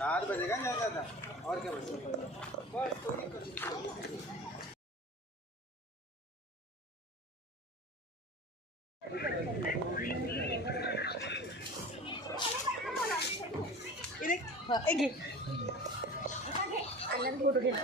4 बजेगा ज़्यादा और क्या बजेगा फोटो घेना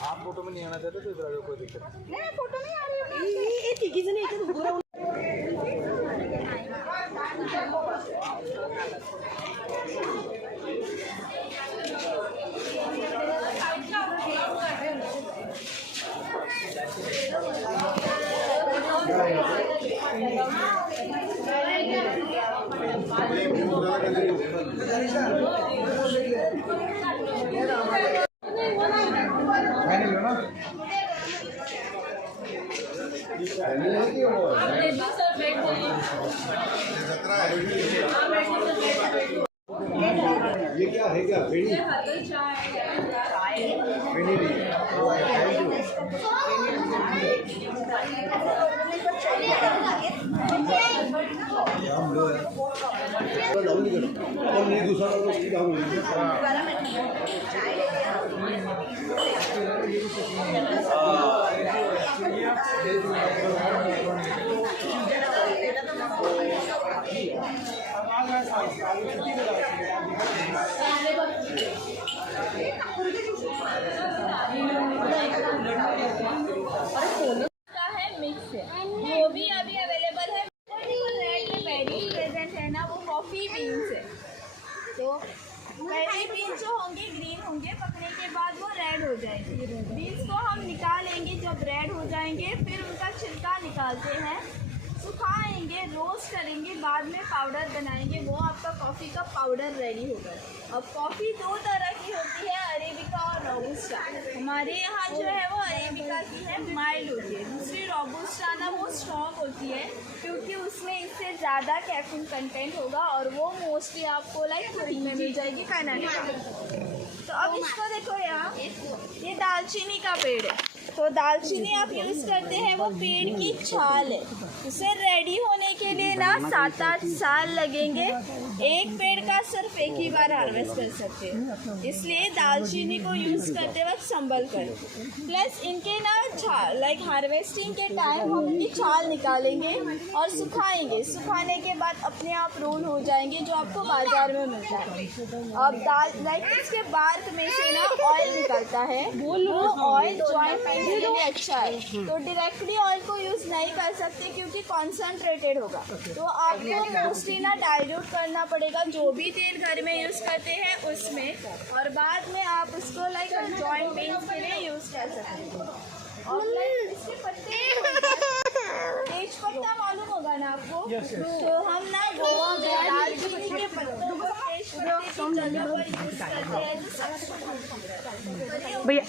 आप फोटो में नहीं आना चाहते तो इधर आ जाओ, कोई दिक्कत नहीं। फोटो नहीं आ रही है ये ठीक ही नहीं है पूरा ये क्या है, क्या बेड़ी मिक्स है, वो भी अभी अवेलेबल है। रेड बेरी प्रेजेंट है ना, वो कॉफ़ी बीन्स है। तो बेरी बीन्स जो होंगे ग्रीन होंगे, पकने के बाद वो रेड हो जाएंगे। बीन्स को हम निकालेंगे, जब रेड हो जाएंगे फिर उनका छिलका निकालते हैं, सुखाएंगे, रोस्ट करेंगे, बाद में पाउडर बनाएंगे। वो आपका कॉफ़ी का पाउडर रेडी होगा। अब कॉफ़ी 2 तरह की होती है, अरेबिका और रोबुस्टा। हमारे यहाँ जो है वो अरेबिका की है, माइल्ड होती है। दूसरी रोबुस्टा ना वो स्ट्रॉन्ग होती है, क्योंकि उसमें इससे ज़्यादा कैफीन कंटेंट होगा और वो मोस्टली आपको खुरी में मिल जाएगी फाइनेंशियल। तो अब इसको देखो, यहाँ ये दालचीनी का पेड़ है। तो दालचीनी आप यूज़ करते हैं, वो पेड़ की छाल है। उसे रेडी होने के लिए ना 7-8 साल लगेंगे। एक पेड़ का सिर्फ एक ही बार हार्वेस्ट कर सकते हैं, इसलिए दालचीनी को यूज़ करते वक्त संभल कर। प्लस इनके ना हार्वेस्टिंग के टाइम हम इनकी छाल निकालेंगे और सुखाएंगे। सुखाने के बाद अपने आप रोल हो जाएंगे, जो आपको बाजार में मिलता है। अब इसके बार्क में से ना ऑयल निकलता है, वो ऑयल जॉइंट पेन के लिए अच्छा है। तो डायरेक्टली ऑयल को यूज़ नहीं कर सकते क्योंकि कॉन्सनट्रेटेड होगा। तो आपको मोस्टली ना डाइल्यूट करना पड़ेगा जो भी तेल घर में यूज़ करते हैं उसमें, और बाद में आप उसको जॉइंट पेन के लिए यूज़ कर सकते हैं। और इसके पत्ते तेज पत्ता मालूम होगा ना आपको, तो हम ना गोवा में दालचीनी के पत्तों को तेज पत्ते की जगह पर यूज़ करते हैं। भैया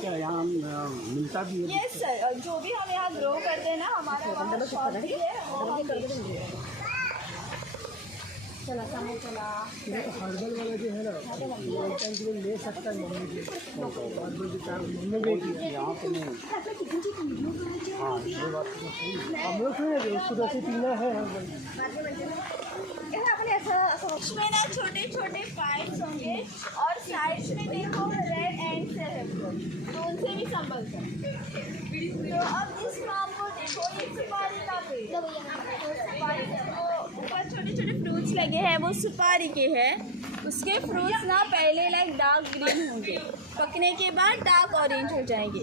क्या यहाँ मिलता भी है? यस सर, जो भी हम यहाँ ग्रो करते हैं ना, हमारा शॉप भी है। चला हर्बल वाला जो है ना, वो ले सकता है यहाँ पे नहीं। हाँ ये बात तो सही है, हम लोग सुने उसको तो ऐसे पीना है हर्बल। इसमें ना छोटे छोटे पाइप्स होंगे और साइड में देखो रेड एंड से है, तो उनसे भी संभल कर। तो अब इस फार्म को देखो, ये सुपारी का पेड़, ऊपर छोटे छोटे फ्रूट्स फ्रूट्स लगे हैं वो सुपारी के हैं। उसके फ्रूट्स ना पहले लाइक डार्क ग्रीन होंगे, पकने के बाद डार्क ऑरेंज हो जाएंगे।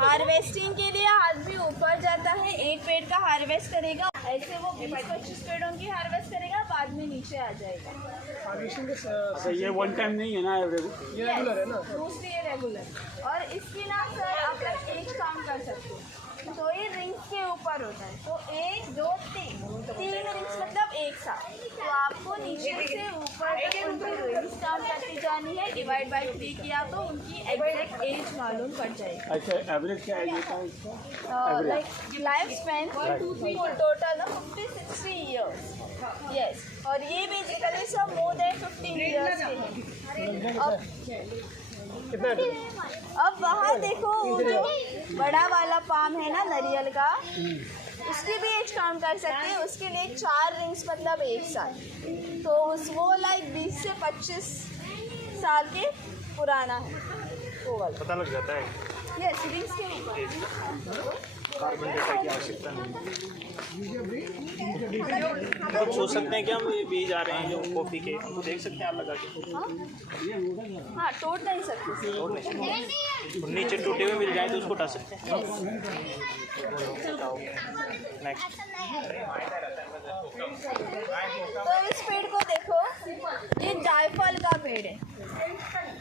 हार्वेस्टिंग के लिए आदमी ऊपर जाता है, एक पेड़ का हार्वेस्ट करेगा, ऐसे वो 20-25 पेड़ों की हार्वेस्ट करेगा, बाद में नीचे आ जाएगा। अच्छा, ये वन टाइम नहीं है ना, ये रेगुलर है ना? दूसरी ये रेगुलर। और इसकी ना सर आप एक काम कर सकते हो, तो ये रिंग्स के ऊपर होता है, तो 1 2 3 रिंग्स मतलब एक साथ। तो आपको नीचे से ऊपर तक उनकी रिंग्स काउंट करती जानी है, डिवाइड बाय 3 किया तो उनकी एग्जैक्ट एज मालूम पड़ जाएगी। अच्छा, एवरेज क्या एज होता है इसका? Like life span total 50-60 years. Yes, और ये बेसिकली सब मोर देन 15 ईयर्स के हैं। अब वहाँ देखो जो बड़ा वाला पाम है ना नारियल का, उसकी भी एज काउंट कर सकते हैं। उसके लिए 4 रिंग्स मतलब एक साल, तो वो लाइक 20 से 25 साल के पुराना है वो वाला। पता लग जाता है। यस, रिंग्स के ऊपर कार्बन डेटा की आवश्यकता नहीं। तो सोच सकते हैं कि हम ये बीज आ रहे हैं जो कॉफ़ी के, हमको देख सकते हैं आप लगा के? हाँ, तोड़ नहीं सकते। तोड़ नहीं सकते, नीचे टूटे हुए मिल जाए तो उसको उठा सकते हैं। नेक्स्ट, तो इस पेड़ को देखो, ये जायफल का पेड़ है,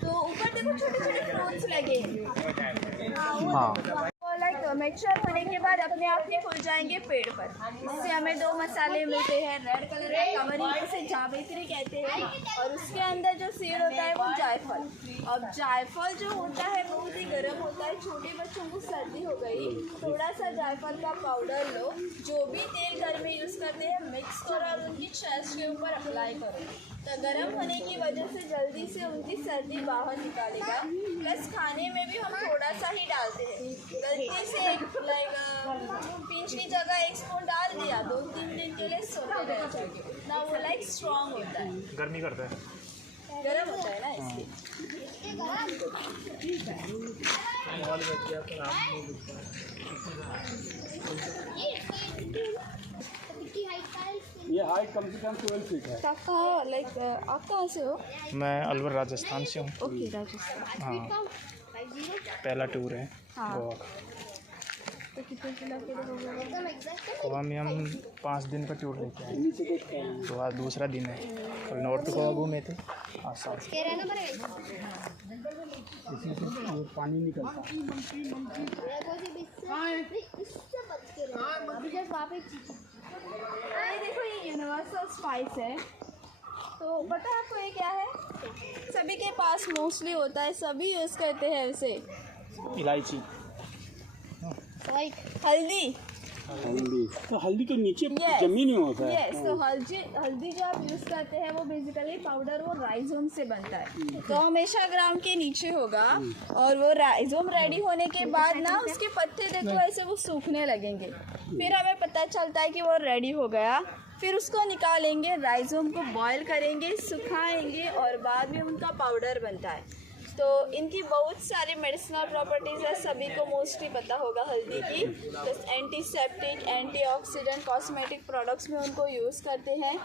तो ऊपर देखो छोटे छोटे फ्रूट्स लगे हैं। हाँ, लाइक मैच्योर होने के बाद अपने आप ही खुल जाएंगे पेड़ पर। इससे हमें 2 मसाले मिलते हैं, रेड कलर का कवरिंग जिसे जावित्री कहते हैं, और उसके अंदर जो सीड होता है वो जायफल। अब जायफल जो होता है बहुत ही गर्म होता है, छोटे बच्चों को सर्दी हो गई, थोड़ा सा जायफल का पाउडर लो, जो भी तेल घर में यूज़ करते हैं मिक्स करो और उनकी चेस्ट के ऊपर अप्लाई करो, तो गर्म होने की वजह से जल्दी से उनकी सर्दी बाहर निकालेगा। प्लस खाने में भी हम थोड़ा सा ही डालते हैं, गलती से एक लाइक पिंच की जगह 1 स्पून डाल दिया, 2-3 दिन के लिए सोते रह जाएंगे ना, वो लाइक स्ट्रॉन्ग होता है, गर्मी करता है, गर्म होता है ना इसलिए। ये हाइट कम से कम 12 फीट है। आपका लाइक आप कहाँ से हो? मैं अलवर राजस्थान से हूँ। ओके, राजस्थान। हाँ, पहला टूर है हाँ। गोवा का। तो कितने किलोमीटर? गोवा में हम 5 दिन का टूर लेके आए, नीचे देखते हैं। तो आज दूसरा दिन है। कल नॉर्थ गोवा घूमे थे, आज साउथ। इसमें से वो पानी निकलता है। ये देखो, ये यूनिवर्सल स्पाइस है, तो पता है आपको ये क्या है? सभी के पास मोस्टली होता है, सभी यूज़ करते हैं उसे। इलायची, हल्दी। तो हल्दी के नीचे Yes. जमीन में होता है। यस, तो हल्दी जो आप यूज़ करते हैं वो बेसिकली पाउडर वो राइजोम से बनता है, तो हमेशा ग्राउंड के नीचे होगा, और वो राइजोम रेडी होने के बाद ना उसके पत्ते देखो ऐसे वो सूखने लगेंगे, फिर हमें पता चलता है कि वो रेडी हो गया। फिर उसको निकालेंगे, राइजोम को बॉयल करेंगे, सुखाएंगे, और बाद में उनका पाउडर बनता है। तो इनकी बहुत सारी मेडिसिनल प्रॉपर्टीज़ है, सभी को मोस्टली पता होगा हल्दी की। Plus antiseptic, antioxidant, cosmetic products में उनको यूज़ करते हैं।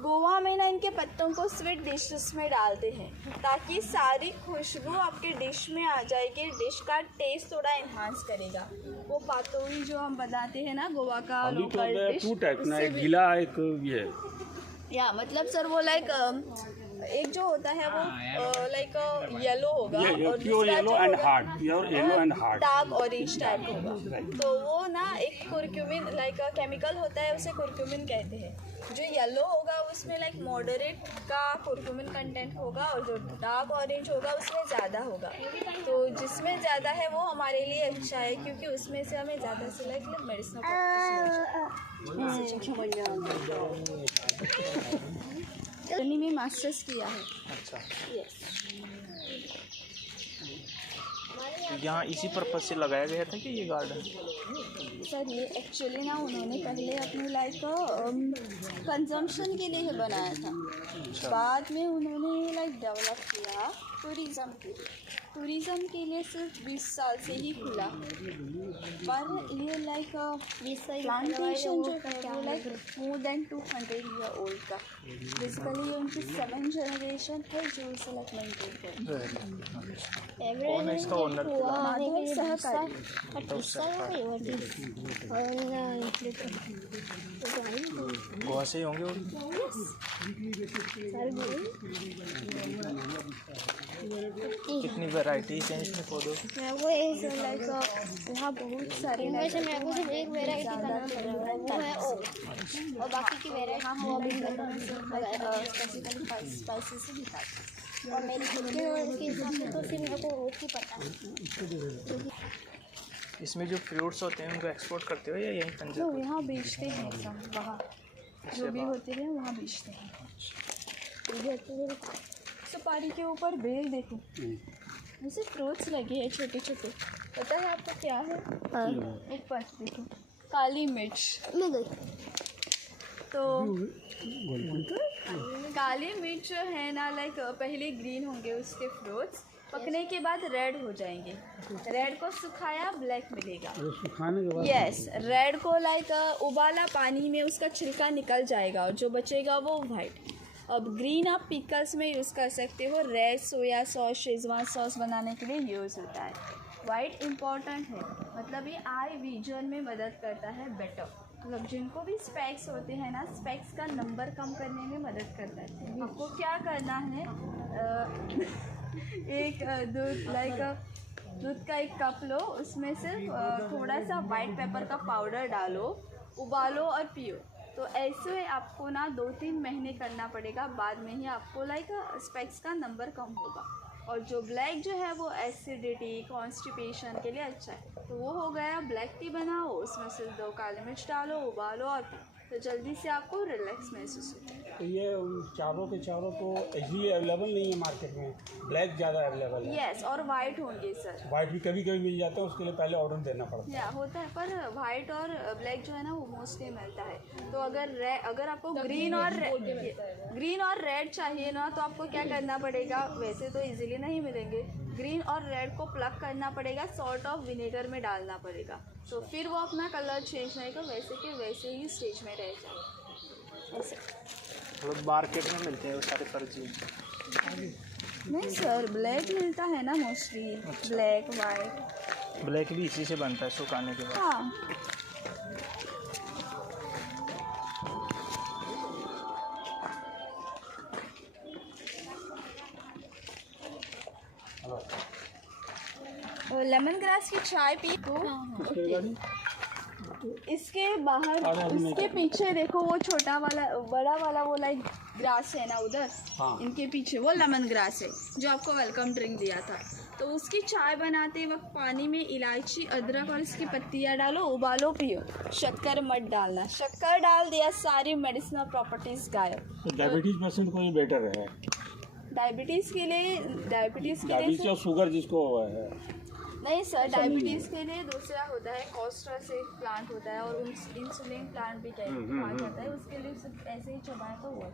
गोवा में ना इनके पत्तों को स्वीट डिशेस में डालते हैं, ताकि सारी खुशबू आपके डिश में आ जाएगी, डिश का टेस्ट थोड़ा इन्हांस करेगा। वो पातोई जो हम बनाते हैं ना गोवा का लोकल डिश, टू टाइप ना, एक गीला एक ये। या मतलब सर वो लाइक एक जो होता है वो लाइक येलो होगा, और प्योर दूसरा येलो जो एंड होगा hard, pure yellow and hard. Dark orange type होगा। तो वो ना एक कुरक्यूमिन लाइक केमिकल होता है, उसे कुरक्यूमिन कहते हैं। जो येलो होगा उसमें लाइक मॉडरेट का कुरक्यूमिन कंटेंट होगा, और जो डार्क ऑरेंज होगा उसमें ज़्यादा होगा। तो जिसमें ज़्यादा है वो हमारे लिए अच्छा है, क्योंकि उसमें से हमें ज़्यादा से लाइक मेडिसिनल में मास्टर्स किया है। अच्छा, यस, यहाँ इसी पर्पज से लगाया गया था कि ये गार्डन? सर ये एक्चुअली ना उन्होंने पहले अपनी लाइक कंजम्पशन के लिए ही बनाया था, बाद में उन्होंने लाइक डेवलप किया टूरिज़्म के लिए सिर्फ 20 साल से ही खुला है, पर ये लाइक प्लांटेशन जो है वो like more than 200 year old का। बेसिकली ये उनकी 7th जनरेशन है जो इसे लाइक मेंटेन करते हैं। कौन है इसका ओनर? माधव सहकारी। गोवा से ही होंगे वो। कितनी वैरायटीज हैं इसमें पौधों की? मैंगो इज लाइक यहाँ बहुत सारे वैसे मैंगो सिर्फ एक वैरायटी का नाम पता है, वो है ओक, और बाकी की वैरायटी हाँ वो अभी स्पेसिफिकली स्पाइसेस से दिखाते हैं। और मेरी खुद के हिसाब से तो सिर्फ मेरे को ओक ही पता है। इसमें जो फ्रूट्स होते हैं उनको एक्सपोर्ट करते हो या यहीं तो पंजाब? यहाँ बेचते हैं सब, वहाँ जो भी होते हैं वहाँ बेचते हैं। सुपारी के ऊपर बेल देखो, जैसे फ्रूट्स लगे हैं छोटे छोटे। पता है आपको क्या है? ऊपर देखो, काली मिर्च। तो काली मिर्च जो है ना लाइक पहले ग्रीन होंगे उसके फ्रूट्स, पकने के बाद रेड हो जाएंगे। रेड को सुखाया ब्लैक मिलेगा। सुखाने के बाद यस, रेड को लाइक उबाला पानी में उसका छिलका निकल जाएगा और जो बचेगा वो वाइट। अब ग्रीन आप पिकल्स में यूज़ कर सकते हो, red soya sauce Schezwan sauce बनाने के लिए यूज़ होता है। वाइट इम्पॉर्टेंट है, मतलब ये आई विजन में मदद करता है बेटर। मतलब जिनको भी स्पेक्स होते हैं ना, स्पेक्स का नंबर कम करने में मदद करता है। आपको क्या करना है, एक दूध का एक कप लो, उसमें सिर्फ थोड़ा सा वाइट पेपर का पाउडर डालो, उबालो और पियो। तो ऐसे आपको ना 2-3 महीने करना पड़ेगा, बाद में ही आपको लाइक स्पेक्स का नंबर कम होगा। और जो ब्लैक जो है वो एसिडिटी कॉन्स्टिपेशन के लिए अच्छा है। तो वो हो गया, ब्लैक टी बनाओ, उसमें सिर्फ 2 काली मिर्च डालो, उबालो और पियो, तो जल्दी से आपको रिलैक्स महसूस होता है। तो ये चारों के चारों तो इजीली अवेलेबल नहीं है मार्केट में, ब्लैक ज़्यादा अवेलेबल है। यस, और वाइट होंगे सर। वाइट भी कभी कभी मिल जाता है, उसके लिए पहले ऑर्डर देना पड़ता है। या होता है, पर वाइट और ब्लैक जो है ना वो मोस्टली मिलता है। तो अगर आपको ग्रीन और रेड चाहिए ना, तो आपको क्या करना पड़ेगा, वैसे तो इजीली नहीं मिलेंगे। ग्रीन और रेड को प्लग करना पड़ेगा, सॉल्ट ऑफ विनेगर में डालना पड़ेगा, तो फिर वो अपना कलर चेंज नहीं कर, वैसे के वैसे ही स्टेज में रह जाए। ऐसे मतलब मार्केट में मिलते हैं वो सारे फर्जी? नहीं सर, ब्लैक मिलता है ना मोस्टली। ब्लैक वाइट ब्लैक भी इसी से बनता है सुखाने के बाद? हाँ। लेमन ग्रास की चाय पी तो इसके बाहर, उसके पीछे देखो वो छोटा वाला बड़ा वाला वो लाइक ग्रास है ना उधर, हाँ। इनके पीछे वो लेमन ग्रास है जो आपको वेलकम ड्रिंक दिया था। तो उसकी चाय बनाते वक्त पानी में इलायची अदरक और इसकी पत्तियाँ डालो, उबालो, पियो। शक्कर मत डालना, शक्कर डाल दिया सारी मेडिसिनल प्रॉपर्टीज गायब। तो डायबिटीज पेशेंट को ये बेटर है। डायबिटीज़ के लिए डायबिटीज और शुगर जिसको है नहीं सर, डायबिटीज़ के लिए दूसरा होता है, कोस्टा से एक प्लांट होता है और इंसुलिन प्लांट भी कहा जाता है, उसके लिए सिर्फ ऐसे ही चबाएं तो वो।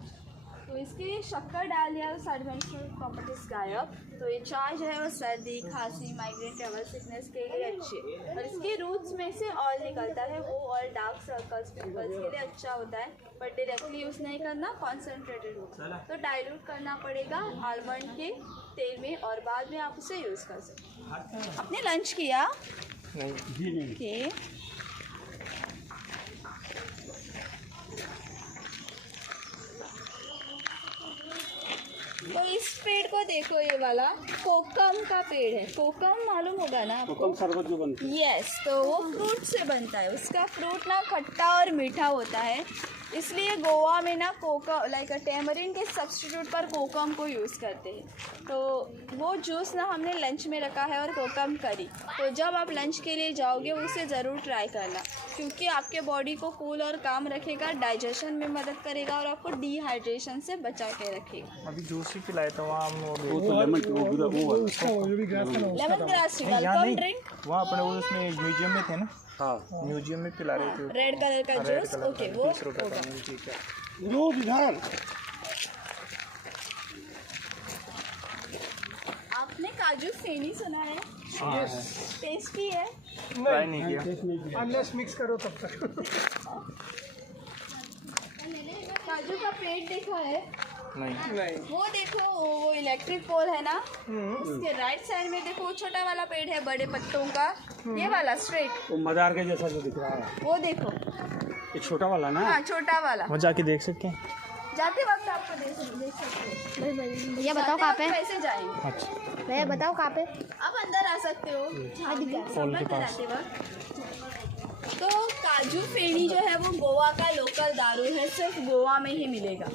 तो इसके लिए शक्कर डाल दिया तो सारी मेडिसिनल प्रॉपर्टीज गायब। तो ये चाय जो है वो सर्दी खांसी माइग्रेन ट्रैवल सिकनेस के लिए अच्छी है। और इसके रूट्स में से ऑयल निकलता है, वो ऑयल डार्क सर्कल्स पिंपल्स के लिए अच्छा होता है, बट डायरेक्टली यूज़ नहीं करना, कॉन्सेंट्रेटेड होता है। तो डाइल्यूट करना पड़ेगा आलमंड के तेल में और बाद में आप उसे यूज़ कर सकते हैं। आपने लंच किया? नहीं। ओके। तो इस पेड़ को देखो, ये वाला कोकम का पेड़ है। कोकम मालूम होगा ना आपको? कोकम शरबत जो बनती है। यस, तो वो फ्रूट से बनता है। उसका फ्रूट ना खट्टा और मीठा होता है, इसलिए गोवा में ना कोकम लाइक टेमरिन के सब्स्टिट्यूट पर कोकम को यूज़ करते हैं। तो वो जूस ना हमने लंच में रखा है और कोकम करी। तो जब आप लंच के लिए जाओगे उसे ज़रूर ट्राई करना, क्योंकि आपके बॉडी को कूल और काम रखेगा, डाइजेशन में मदद करेगा और आपको डिहाइड्रेशन से बचा के रखेगा। अभी जूस ही पिलाया था वहाँ हम, वो तो लेमन ग्रास यहाँ नहीं, ड्रिंक वहाँ अपने वो उसमें म्यूजियम में थे ना। हाँ, म्यूजियम में पिला रहे थे रेड कलर का जूस। ओके, वो 30 रुपये का। ठीक है। रोज इधर काजू फेनी सुना है? टेस्टी है। ट्राई नहीं किया। टेस्ट नहीं किया। अनलेस मिक्स करो तब तक। काजू का पेड़ देखा है? नहीं। वो देखो, वो इलेक्ट्रिक पोल है ना, उसके राइट साइड में देखो, वो छोटा वाला पेड़ है बड़े पत्तों का, ये वाला स्ट्रेट, वो मदार के जैसा जो दिख रहा है, वो देखो। ये छोटा वाला ना? हाँ, छोटा वाला। वो जाके देख सकते हैं। जाते वक्त आपको देख सकते हो। भैया बताओ कहाँ पे? कैसे जाएंगे? अच्छा। भैया बताओ कहाँ पे? आप अंदर आ सकते हो सफर कराते वक्त। तो काजू फेनी जो है वो गोवा का लोकल दारू है, सिर्फ गोवा में ही मिलेगा।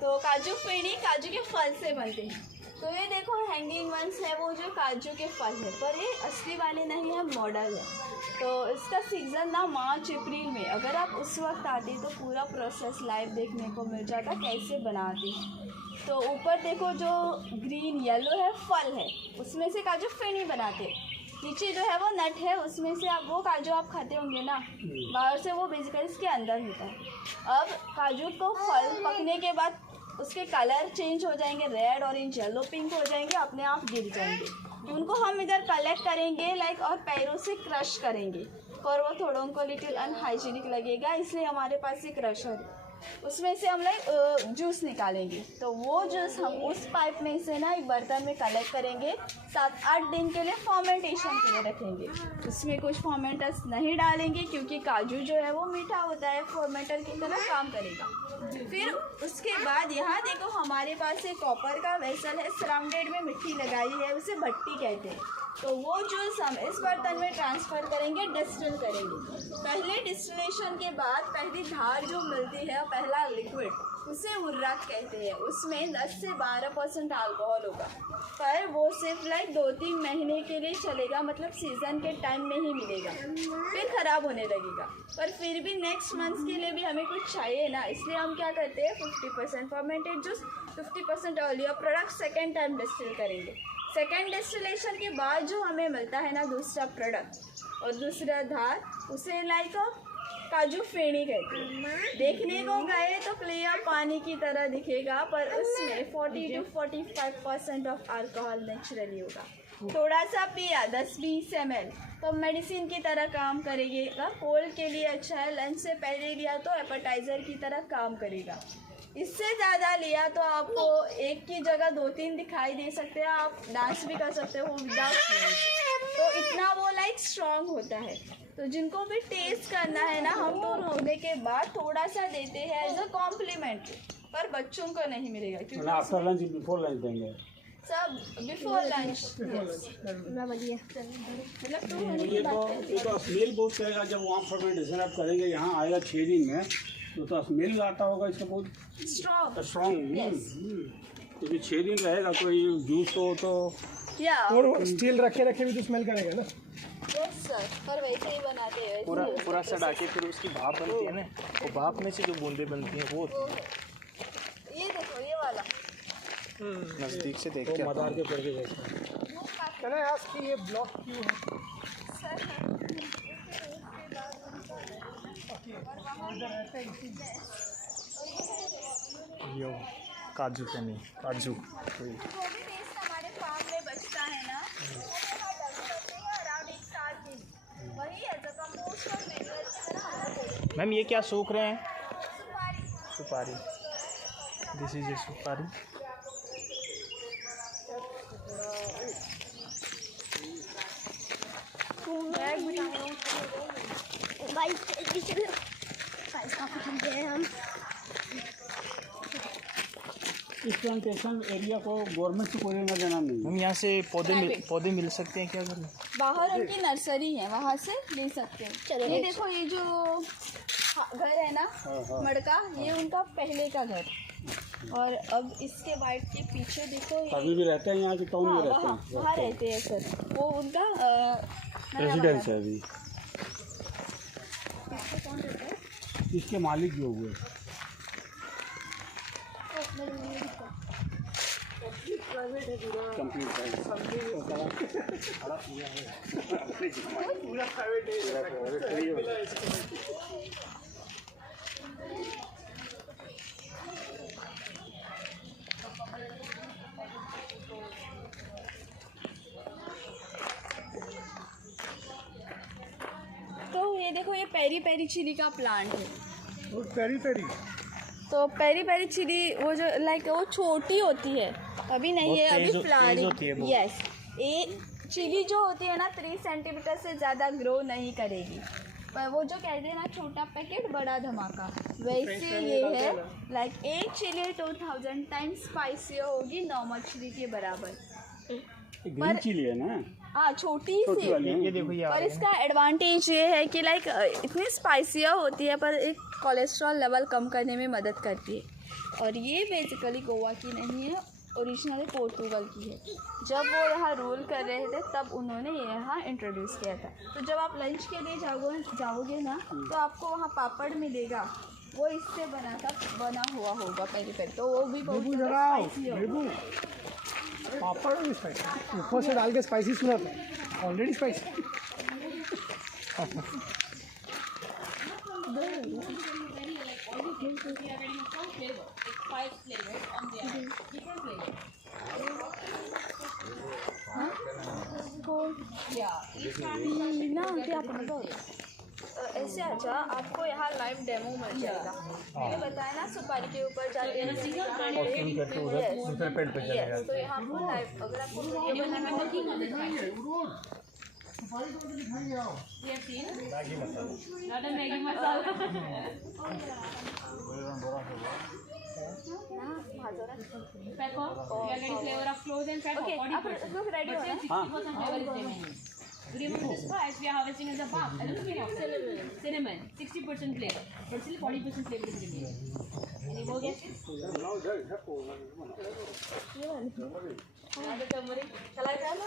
तो काजू फेनी काजू के फल से बनते हैं। तो ये देखो हैंगिंग वंस है, वो जो काजू के फल है, पर ये असली वाले नहीं है, मॉडल है। तो इसका सीज़न ना मार्च अप्रैल में, अगर आप उस वक्त आते तो पूरा प्रोसेस लाइव देखने को मिल जाता कैसे बनाते। तो ऊपर देखो जो ग्रीन येलो है फल है, उसमें से काजू फेनी बनाते। नीचे जो है वो नट है, उसमें से आप वो काजू आप खाते होंगे ना, बाहर से वो बेसिकली इसके अंदर होता है। अब काजू को फल पकने के बाद उसके कलर चेंज हो जाएंगे, रेड, ऑरेंज, येलो, पिंक हो जाएंगे, अपने आप गिर जाएंगे। उनको हम इधर कलेक्ट करेंगे लाइक, और पैरों से क्रश करेंगे, और वो थोड़ा उनको लिटिल अनहाइजीनिक लगेगा, इसलिए हमारे पास एक क्रशर है, उसमें से हम लाइक जूस निकालेंगे। तो वो जूस हम उस पाइप में से ना एक बर्तन में कलेक्ट करेंगे, 7-8 दिन के लिए फर्मेंटेशन के लिए रखेंगे। उसमें कुछ फर्मेंटर्स नहीं डालेंगे क्योंकि काजू जो है वो मीठा होता है, फर्मेंटर की तरह काम करेगा। फिर उसके बाद यहाँ देखो हमारे पास एक कॉपर का वेसल है, सराउंडेड में मिट्टी लगाई है, उसे भट्टी कहते हैं। तो वो जूस हम इस बर्तन में ट्रांसफ़र करेंगे, डिस्टिल करेंगे। पहले डिस्टिलेशन के बाद पहली धार जो मिलती है, पहला लिक्विड, उसे उर्रक कहते हैं। उसमें 10 से 12% अल्कोहल होगा, पर वो सिर्फ लाइक 2-3 महीने के लिए चलेगा, मतलब सीज़न के टाइम में ही मिलेगा, फिर ख़राब होने लगेगा। पर फिर भी नेक्स्ट मंथ के लिए भी हमें कुछ चाहिए ना, इसलिए हम क्या करते हैं, 50% fermented juice, 50% oil product second time distil करेंगे। सेकेंड डिस्टिलेशन के बाद जो हमें मिलता है ना दूसरा प्रोडक्ट और दूसरा धार, उसे लाइक काजू फेनी कहते हैं। देखने को गए तो क्लियर पानी की तरह दिखेगा, पर उसमें 40 to 45% ऑफ अल्कोहल नेचुरली होगा। थोड़ा सा पिया 10-20 ml तो मेडिसिन की तरह काम करेगा, कोल्ड के लिए अच्छा है। लंच से पहले लिया तो एपेटाइज़र की तरह काम करेगा। इससे ज़्यादा लिया तो आपको एक की जगह 2-3 दिखाई दे सकते हैं, आप डांस भी कर सकते हो विदाउट। तो इतना वो लाइक स्ट्रॉन्ग होता है। तो जिनको भी टेस्ट करना है ना, हम तो होने के बाद थोड़ा सा देते हैं एज अ कॉम्प्लीमेंट, पर बच्चों को नहीं मिलेगा क्योंकि आफ्टर लंच बिफोर लंच देंगे सब बिफोर लंच। मतलब ये तो स्मेल बहुत करेगा जब वहाँ फर्मेंटेशन आप करेंगे, यहाँ आएगा 6 दिन में तो स्मेल आता होगा इसका बहुत स्ट्रॉन्ग। क्योंकि 6 दिन रहेगा कोई जूस हो तो, और स्टील रखे भी तो स्मेल करेगा ना। यस सर, पर वैसे ही बनाते हैं। पूरा सड़ा के फिर उसकी भाप बनती है ना, वो भाप में से जो बूंदें बनती हैं वो ये देखो ये वाला नज़दीक से देख के मदार के पेड़ के जैसा। कहना है कि ये ब्लॉक क्यों है? यो काजू का नहीं, काजू जो भी वेस्ट हमारे फार्म में बचता है ना, वो हम डंप करते हैं अराउंड 1 साल के। वही है जो कंपोस्ट और मैन्यूअल की तरह हम लोग देते हैं। मैम ये क्या सूख रहे हैं? सुपारी। सुपारी। दिस इज ए सुपारी। हम इस प्लांटेशन एरिया को गवर्नमेंट से कोई लेना देना नहीं। हम यहाँ से पौधे मिल सकते हैं क्या? घर में बाहर उनकी नर्सरी है, वहाँ से ले सकते हैं। ये देखो ये जो घर है ना मड़का, ये उनका पहले का घर, और अब इसके वाइट के पीछे देखो ये अभी भी रहते हैं यहाँ के टाउन में रहते वहाँ हैं। वहाँ रहते हैं सर, वो उनका रेजिडेंस है अभी। इसको कौन रहता है? इसके मालिक जो हुए कंप्लीट पेरी पेरी चिली का प्लांट है। पेरी पेरी तो पेरी पेरी चिली वो जो लाइक वो छोटी होती है, अभी नहीं है, अभी फ्लावरिंग। यस, ये चिली जो होती है ना 3 सेंटीमीटर से ज़्यादा ग्रो नहीं करेगी, पर वो जो कहते हैं ना छोटा पैकेट बड़ा धमाका, वैसे ये है। लाइक एक चिली 2000 टाइम्स स्पाइसी होगी नॉर्मल चिली के बराबर। ग्रीन चिली है ना? हाँ, छोटी सी। ये देखो ये और इसका एडवांटेज ये है कि लाइक इतनी स्पाइसियाँ होती है पर एक कोलेस्ट्रॉल लेवल कम करने में मदद करती है। और ये बेसिकली गोवा की नहीं है, ओरिजिनली पोर्तुगल की है। जब वो यहाँ रूल कर रहे थे तब उन्होंने ये यहाँ इंट्रोड्यूस किया था। तो जब आप लंच के लिए जाओगे ना तो आपको वहाँ पापड़ मिलेगा, वो इससे बना हुआ होगा पहले पहले, तो वो भी बहुत स्पाइसी होगा। पापड़ भी स्पाइसी ऊपर से डाल के स्पाइसी सुना था, ऑलरेडी स्पाइसी। ऐसे अच्छा आपको यहाँ लाइव डेमो मिल जाएगा। मैंने बताया ना सुपारी के ऊपर जाते हैं दूसरे पेड़ पे चलेगा। तो यहाँ आपको लाइव, अगर आपको video banana Remove the spice we are harvesting as a bark. I don't know. Cinnamon, 60% flavor, but still 40% flavor is remaining. Any more guesses? Another turmeric. Shall I tell?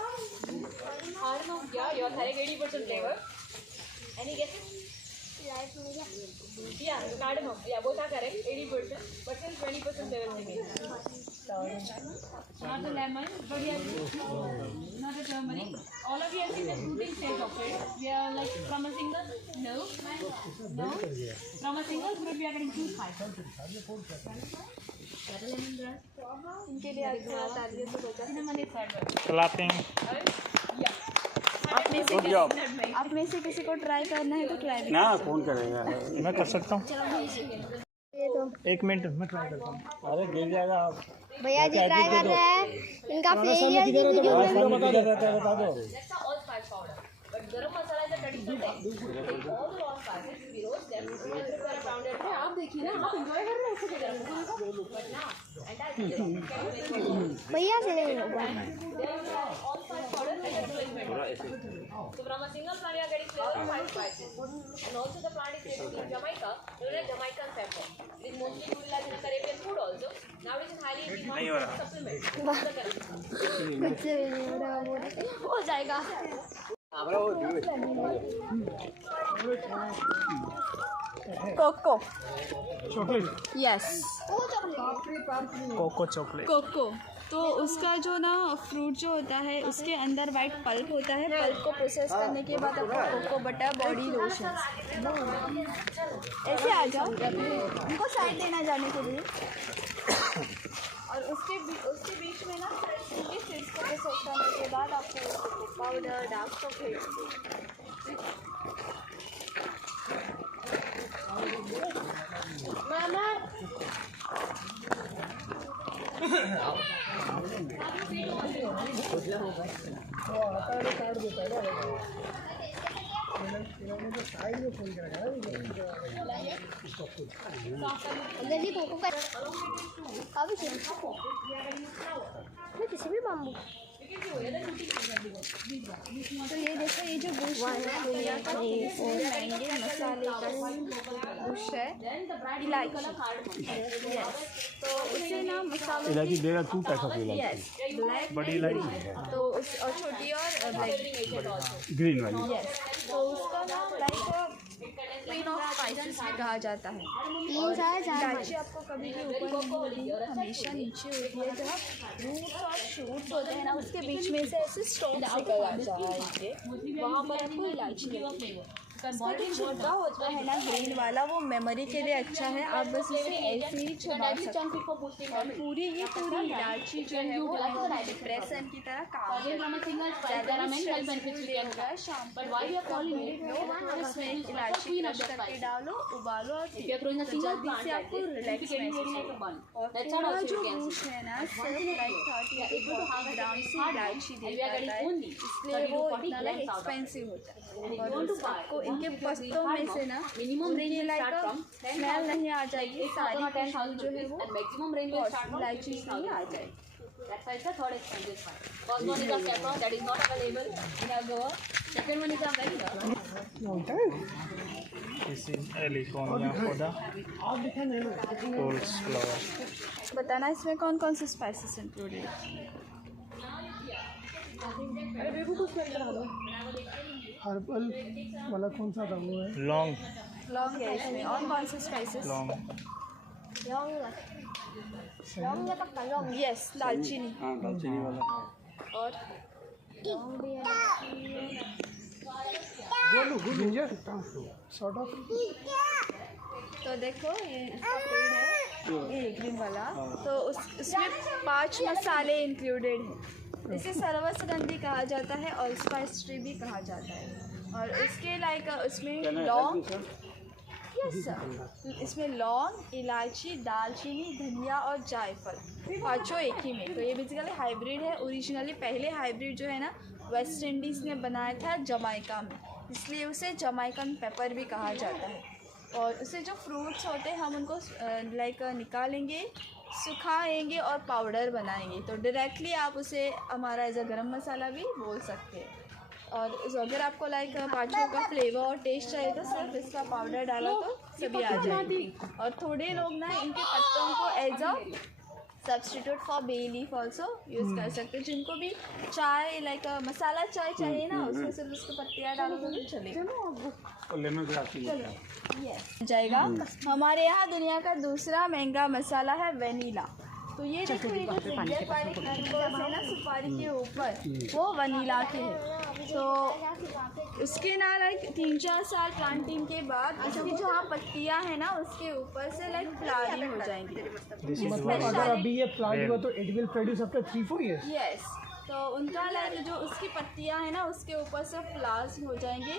Yeah, you're having 80% flavor. Any guesses? Yeah, cardamom. Yeah, both are correct. 80%, but still 20% flavor remaining. Not the lemon, but we have not the turmeric. All of you have seen the fruiting stage of it. We are like from a single, no. From a single fruit we are getting 2 spices. इनके लिए Cinnamon is third. Clapping. आप में से किसी को try करना है तो ट्राई ना कौन करेगा? मैं कर सकता हूँ। 1 मिनट में ट्राई करता हूँ। अरे गिर जाएगा। भैया जी ट्राई कर रहे हैं, इनका फेलियर बता दो। That's the allspice powder. But garam masala is a traditional taste. Take all the allspices, we roast them, and prepare a pounded. आप देखिए ना, आप enjoy कर रहे हैं ऐसे garam masala. But now, entire भैया से नहीं होगा। there is allspice powder and a flavor. So from a single plant you are getting flavor of 5 spices. And also the plant is native in Jamaica, known as Jamaican pepper. It is mostly utilized in Caribbean food also. Now it is highly in demand supplement. कुछ नहीं हो रहा, हो जाएगा। Cocoa. Chocolate. Yes, cocoa chocolate. Cocoa. तो उसका जो ना फ्रूट जो होता है उसके अंदर वाइट पल्प होता है। पल्प को प्रोसेस करने के बाद आपको कोको बटर बॉडी लोशन। ऐसे आ जाओ, उनको साइड देना जाने के लिए। और उसके बीच में ना उनके सीड्स को प्रोसेस करने के बाद आपको कोको पाउडर, डार्क चॉकलेट। मामा जल्दी कोको का अभी किसी भी बाम्बू। तो ये देखो, ये जो बुश है मसाले का बुश है, इलायची। तो उससे ना मसालों इलायची देगा 2 टाइप ऑफ इलायची। ब्लैक बड़ी इलायची है तो उस और छोटी और ब्लैक ग्रीन वाली। यस। तो उसका ना लाइक क्वीन ऑफ स्पाइसेस भी कहा जाता है। तीन साल इलायची आपको कभी भी ऊपर नहीं मिलेगी, हमेशा नीचे होती है। जहाँ रूट्स और शूट्स होते हैं ना उसके बीच में से ऐसे स्टॉक्स निकल आता है इनके, वहाँ पर आपको इलायची मिलेगी। छुट्टा होता है ना ग्रीन वाला, वो मेमोरी के लिए अच्छा है। आप बस इसे ऐसे ही छुपा सकते हो। और पूरी इलायची जो है वो डिप्रेशन की तरह काम देगा। शाम को उसमें इलायची क्रश करके डालो, उबालो और जल्दी से आपको रिलैक्स और पूरा जो बूस्ट है ना सिर्फ लाइक 30 ग्राम से इलायची दिया जाता है, इसलिए वो इतना लाइक एक्सपेंसिव होता है। और आपको इनके पत्तों में से ना मिनिमम ये लाइक स्मेल नहीं आ जाएगी, सारी खुशबू जो है वो इलायची से ही आ जाएगी। That's why it's the third expensive one. First one is a saffron that is not available in our Goa. Second one is a vanilla. This is Aliconia for the coleslaw. बताना इसमें कौन कौन से स्पाइसेस इंक्लूडेड है। Herbal वाला कौन सा था वो है? लौंग है इसमें। और कौन से स्पाइसेस? लौंग या पक्का लौंग। यस, दालचीनी। हाँ दालचीनी वाला। और जिंजर सॉर्ट ऑफ। तो देखो ये इसका पेड़ है, ये ग्रीन वाला। तो उसमें 5 मसाले इंक्लूडेड हैं। इसे सर्वसुगंधी कहा जाता है और स्पाइस ट्री भी कहा जाता है। और इसके लाइक उसमें लौंग, यस सर, इसमें लौंग, इलायची, दालचीनी, धनिया और जायफल, पाँचों एक ही में। तो ये बेसिकली हाइब्रिड है। ओरिजिनली पहले हाइब्रिड जो है ना वेस्ट इंडीज़ ने बनाया था जमाइका में, इसलिए उसे जमाइकन पेपर भी कहा जाता है। और उसे जो फ्रूट्स होते हैं हम उनको लाइक निकालेंगे, सुखाएंगे और पाउडर बनाएंगे। तो डायरेक्टली आप उसे हमारा एज अ गरम मसाला भी बोल सकते हैं। और अगर आपको लाइक पाँचों का फ्लेवर और टेस्ट चाहिए तो सिर्फ इसका पाउडर डाला तो सभी आ जाएगी। और थोड़े लोग ना इनके पत्तों को as a substitute for bay leaf also use कर सकते हैं। जिनको भी चाय लाइक मसाला चाय चाहिए ना, उसमें सिर्फ उसको पत्तियाँ डालो तो भी चलेगा। जाएगा। हमारे यहाँ दुनिया का दूसरा महंगा मसाला है वेनिला। तो ये देखो, ये जो फिंगर वाले कर्नल्स है ना सुपारी के ऊपर, वो वनीला के हैं। तो उसके ना लाइक 3-4 साल प्लांटिंग के बाद उसकी जो हाँ पत्तियाँ हैं ना उसके ऊपर से लाइक फ्लावरिंग हो जाएंगी। मतलब अगर अभी ये प्लांट हुआ तो it will produce after 3-4 years। Yes, तो उनका लाइक जो उसकी पत्तियाँ हैं ना उसके ऊपर से फ्लावर्स हो जाएंगे।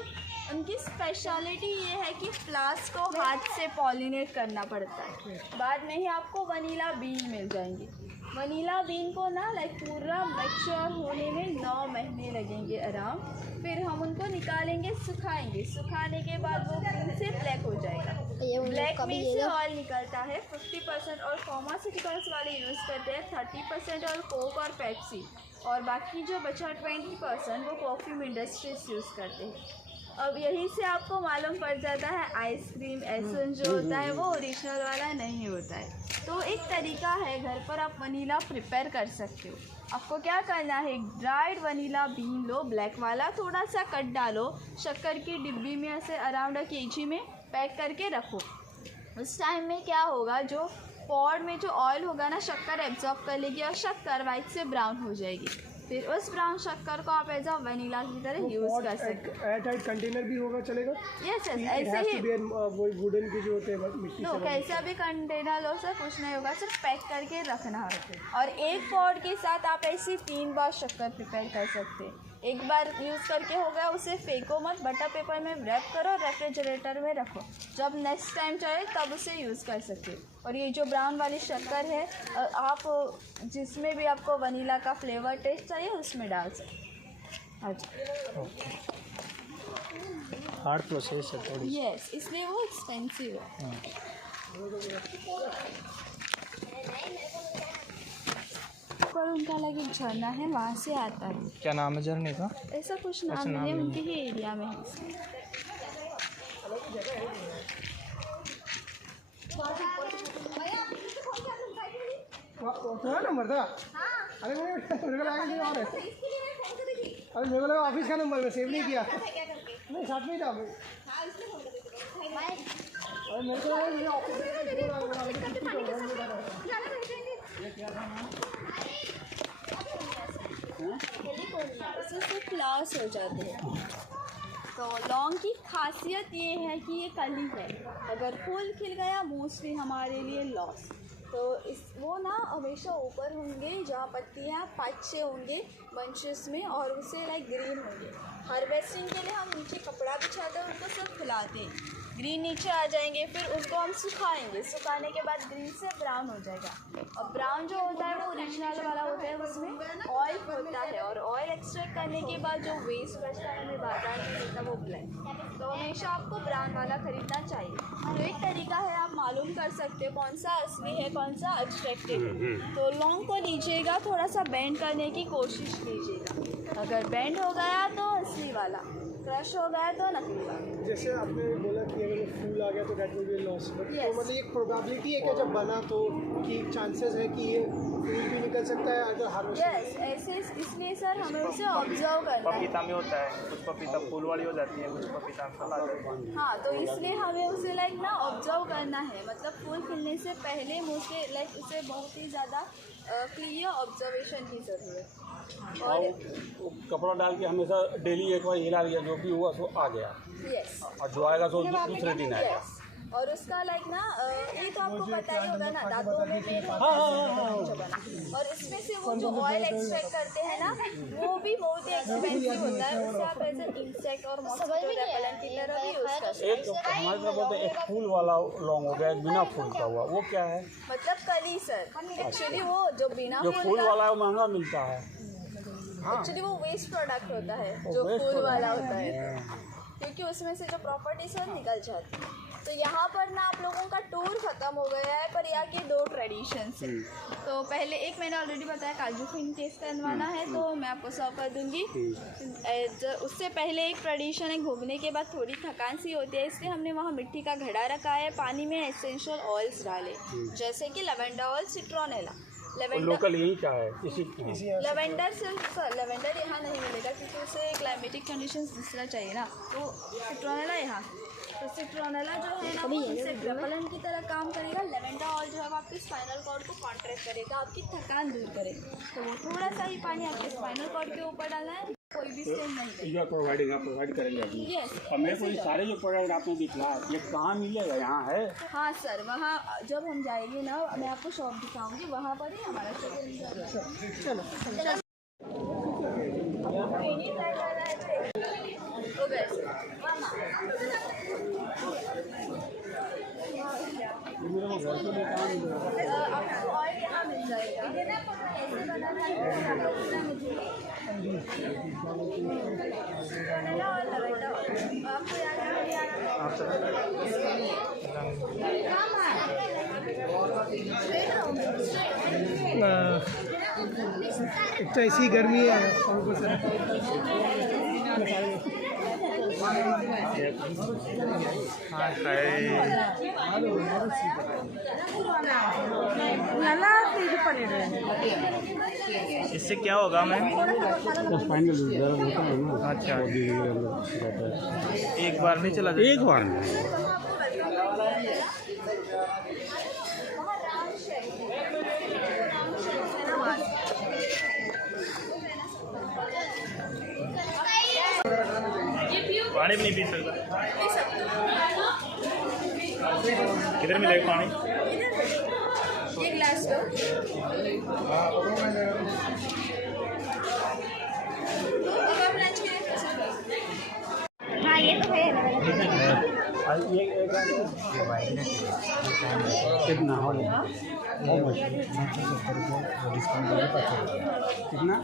उनकी स्पेशलिटी ये है कि फ्लावर्स को हाथ से पॉलिनेट करना पड़ता है। बाद में ही आपको वनीला बीन मिल जाएंगे। वनीला बीन को ना लाइक पूरा मैच्योर होने में 9 महीने लगेंगे आराम। फिर हम उनको निकालेंगे, सुखाएंगे। सुखाने के बाद वो ग्रीन से ब्लैक हो जाएगा। ब्लैक में से ऑयल निकलता है 50%। और फार्मास्यूटिकल्स वाले यूज़ करते हैं 30% और कोक और पेप्सी। और बाकी जो बचा 20% वो परफ्यूम इंडस्ट्रीज यूज़ करते हैं। अब यहीं से आपको मालूम पड़ जाता है आइसक्रीम एसेंस जो होता है वो ओरिजिनल वाला नहीं होता है। तो एक तरीका है, घर पर आप वनीला प्रिपेयर कर सकते हो। आपको क्या करना है, ड्राइड वनीला बीन लो, ब्लैक वाला, थोड़ा सा कट डालो, शक्कर की डिब्बी में ऐसे अराउंड kg में पैक करके रखो। उस टाइम में क्या होगा, जो पॉट में जो ऑयल होगा ना शक्कर एब्जॉर्ब कर लेगी और शक्कर वाइट से ब्राउन हो जाएगी। फिर उस ब्राउन शक्कर को आप एज अ वनीला की तरह यूज़ कर सकते हो। एयरटाइट कंटेनर भी होगा चलेगा? यस यस, ऐसे ही वो वुडन के जो होते हैं मिट्टी लो, कैसा भी कंटेनर लो सर, कुछ नहीं होगा, सिर्फ पैक करके रखना है। और एक पॉट के साथ आप ऐसी 3 बार शक्कर प्रिपेयर कर सकते हैं। एक बार यूज़ करके हो गया उसे फेंको मत, बटर पेपर में रैप करो, रेफ्रिजरेटर में रखो, जब नेक्स्ट टाइम चाहे तब उसे यूज़ कर सकते हो। और ये जो ब्राउन वाली शक्कर है आप जिसमें भी आपको वनीला का फ्लेवर टेस्ट चाहिए उसमें डाल सकते। अच्छा, हार्ड प्रोसेस है थोड़ी। यस, इसलिए वो एक्सपेंसिव है। पर उनका अलग एक झरना है, वहाँ से आता है। क्या नाम है झरने का? ऐसा कुछ नाम नहीं है, उनके ही एरिया में है। तो है नंबर था? अरे मेरे को लगा कि और है। अरे मेरे को लगा ऑफिस का नंबर, मैं सेव नहीं किया। नहीं, साथ में ही था। अरे मेरे को लगा उससे क्लास हो जाते हैं। तो लौंग की खासियत ये है कि ये कली है, अगर फूल खिल गया मोस्टली हमारे लिए लॉस। तो वो ना हमेशा ऊपर होंगे जहाँ पत्तियाँ पच्चे होंगे बंचेस में, और उससे लाइक ग्रीन होंगे। हार्वेस्टिंग के लिए हम नीचे कपड़ा बिछाते हैं, उनको सब फुलाते हैं, ग्रीन नीचे आ जाएंगे, फिर उसको हम सुखाएंगे, सुखाने के बाद ग्रीन से ब्राउन हो जाएगा। और ब्राउन जो होता है वो ओरिजिनल वाला होता है, उसमें ऑयल होता है, और ऑयल एक्सट्रैक्ट करने के बाद जो वेस्ट बचता है हमें बाजार में मिलता है वो ब्लैक। तो हमेशा आपको ब्राउन वाला ख़रीदना चाहिए। तो एक तरीका है, आप मालूम कर सकते हो कौन सा असली है कौन सा एक्सट्रैक्टेड है। तो लौंग को लीजिएगा, थोड़ा सा बेंड करने की कोशिश कीजिएगा, अगर बेंड हो गया तो असली वाला, क्रश हो गया तो नकली वाला। जैसे आपने बोला कि अगर फूल आ गया तो that will be loss, but तो मतलब एक प्रोबेबिलिटी है कि जब बना तो कि चांसेस है कि ये फूल भी निकल सकता है अगर हार्वेस्ट। यस, ऐसे इसलिए सर हमें उसे ऑब्जर्व करना है। पपीता में होता है, कुछ पपीता फूल वाली हो जाती है, कुछ पपीता फल आ जाती है। हाँ, तो इसलिए हमें उसे लाइक ना ऑब्जर्व करना है, मतलब फूल खिलने से पहले मुझे लाइक उसे बहुत ही ज़्यादा क्लियर ऑब्जर्वेशन की ज़रूरत है। और कपड़ा डाल के हमेशा डेली एक बार हिला लिया, जो भी हुआ सो आ गया, यस, और जो आएगा सो दूसरे दिन आएगा। यस। और उसका लाइक ना ये तो आपको पता ही होगा ना, दांतों में पेन होता है, और इसमें से वो जो ऑयल एक्सट्रैक्ट करते हैं ना वो भी बहुत ही एक्सपेंसिव होता है। उससे आप एज एन इंसेक्ट और मॉस्किटो रेपेलेंट की तरह भी यूज़ कर सकते हैं। एक हमारे तरफ बोलते हैं एक फूल वाला लौंग हो गया, एक बिना फूल का हुआ, वो क्या है? मतलब कली सर, एक्चुअली वो जो बिना जो फूल वाला है वो महंगा मिलता है। एक्चुअली वो वेस्ट प्रोडक्ट होता है जो फूल वाला होता है, क्योंकि उसमें से जो प्रॉपर्टीज है निकल जाती है। तो यहाँ पर ना आप लोगों का टूर ख़त्म हो गया है, पर यहाँ के 2 ट्रेडिशंस हैं। तो पहले एक मैंने ऑलरेडी बताया काजू फिन टेस्ट करवाना है, तो मैं आपको सर्व कर दूँगी। उससे पहले एक ट्रेडिशन है, घूमने के बाद थोड़ी थकान सी होती है, इसलिए हमने वहाँ मिट्टी का घड़ा रखा है, पानी में एसेंशियल ऑयल्स डाले, जैसे कि लेवेंडर ऑयल, सिट्रोनेला। लोकल यही क्या है? लेवेंडर सिर्फ लेवेंडर यहाँ नहीं मिलेगा क्योंकि उसे क्लाइमेटिक कंडीशंस दूसरा चाहिए ना, तो सिट्रोनेला यहाँ। तो सिट्रोनेला जो है ना वो इंसेक्ट रेपेलेंट की तरह काम करेगा। लेवेंडर ऑयल जो है वो आपके स्पाइनल कॉर्ड को कॉन्ट्रैक्ट करेगा, आपकी थकान दूर करेगा। तो वो थोड़ा सा ही पानी आपके स्पाइनल कॉर्ड के ऊपर डालना है, कोई भी स्टेन नहीं। यू आर प्रोवाइडिंग, आप प्रोवाइड करेंगे अभी? यस। और मेरे को ये सारे जो प्रोडक्ट आपने दिखला ये कहाँ मिलेगा? यहाँ है? हाँ सर, वहाँ जब हम जाएंगे ना मैं आपको शॉप दिखाऊंगी, वहाँ पर ही हमारा शॉप। चलो हो गए आपको ऑयल यहाँ मिल जाएगा, कैसे बनाना है और लेवेंडर ऑयल आपको एक तो ऐसी गर्मी है हमको सर। इससे क्या होगा मैम? अच्छा, एक बार में चला जाएगा? एक बार में। पानी भी नहीं पी सकता? किधर मिलेगा पानी? ये ग्लास लो। हाँ ये तो है कितना हो? कितना?